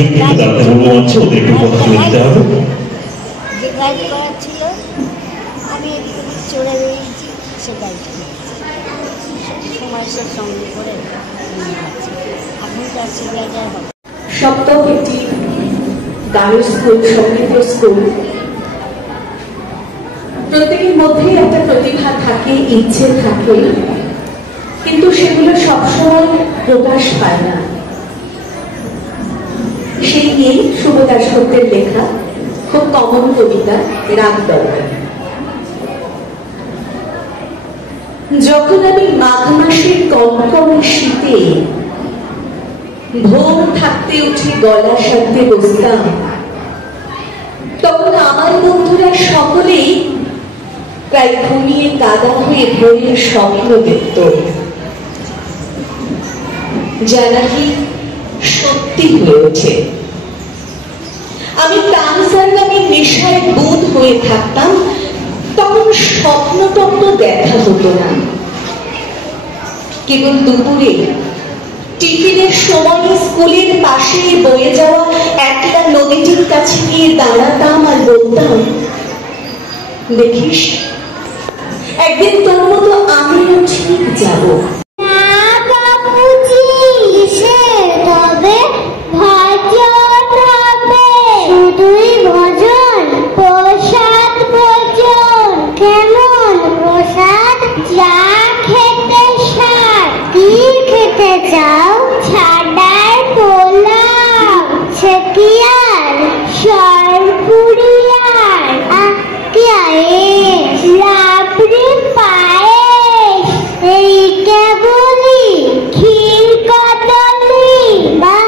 তিনজন কিন্তু জানতে মূল্যবান আছে, ওদের একটু কথা তুলে দিতে হবে। যে গাইড করা ছিল আমি একটু চড়ে বেরিয়েছি, সে গাইড সময়ের সঙ্গে করে এখন তার সে জায়গায় হবে। সপ্তম একটি গানের স্কুল, সঙ্গীত স্কুল। প্রত্যেকের মধ্যেই একটা প্রতিভা থাকে, ইচ্ছে থাকে, কিন্তু সেগুলো সবসময় প্রকাশ পায় না। সেই নিয়ে শুভ দাশগুপ্তের লেখা খুব কমন কবিতা রাগ দরকার। যখন আমি মাঘ মাসের কনকনে শীতে ভোর থাকতে উঠে গলা সারতে বসতাম, তখন আমার বন্ধুরা সকলেই প্রায় ঘুমিয়ে কাদা হয়ে ভোরের স্বপ্ন দেখত, যা নাকি সত্যি হয়ে ওঠে। আমি ক্যান্সার নামে নেশায় বুঁদ হয়ে থাকতাম, তখন স্বপ্ন টপ্ন দেখা হতো না। কেবল দুপুরে টিফিনের সময় স্কুলের পাশে বয়ে যাওয়া একটা নদীটির কাছে গিয়ে দাঁড়াতাম আর বলতাম, দেখিস একদিন তোর মতো আমিও ঠিক যাবো। যাও ছাড়ার পোলাও ছেকিয়ার সরপুরিয়ার আকিয়ারে লাবড়ি পায়েস এই কেবলি ক্ষীর কদলি বা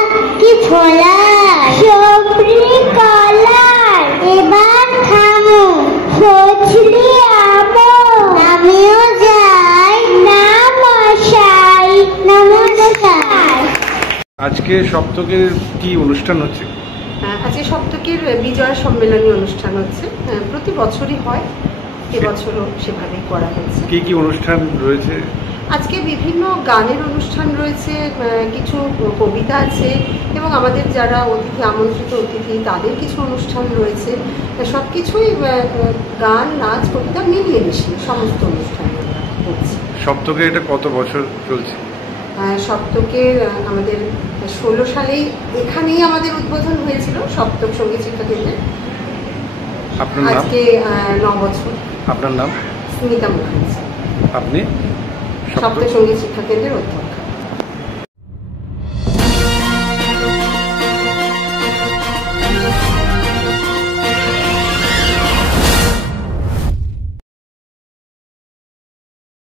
কি ছোলা সবরি কলার এবার থামো ফজলি আমো আমিও যাই না মশাই নমস্কার। আজকে সপ্তকের কি অনুষ্ঠান হচ্ছে? আজকে সপ্তকের বিজয় সম্মেলনী অনুষ্ঠান হচ্ছে, প্রতি বছরই হয়, এবছরও সেভাবেই করা হচ্ছে। কি কি অনুষ্ঠান রয়েছে? আজকে বিভিন্ন গানের অনুষ্ঠান রয়েছে, কিছু কবিতা আছে এবং আমাদের যারা অতিথি আমন্ত্রিত অতিথি তাদের কিছু অনুষ্ঠান রয়েছে। সব কিছুই গান, নাচ, কবিতা মিলিয়ে মিশিয়ে সমস্ত অনুষ্ঠান হচ্ছে। সপ্তকে এটা কত বছর চলছে? সপ্তকের আমাদের 16 সালেই এখানেই আমাদের উদ্বোধন হয়েছিল সপ্তক সঙ্গীত শিক্ষা কেন্দ্রে। আপনার নাম? আজকে 9 বছর। আপনার নাম? স্মিতা মুখার্জি। আপনি সপ্তক সঙ্গীত শিক্ষা কেন্দ্রের অধ্যক্ষ।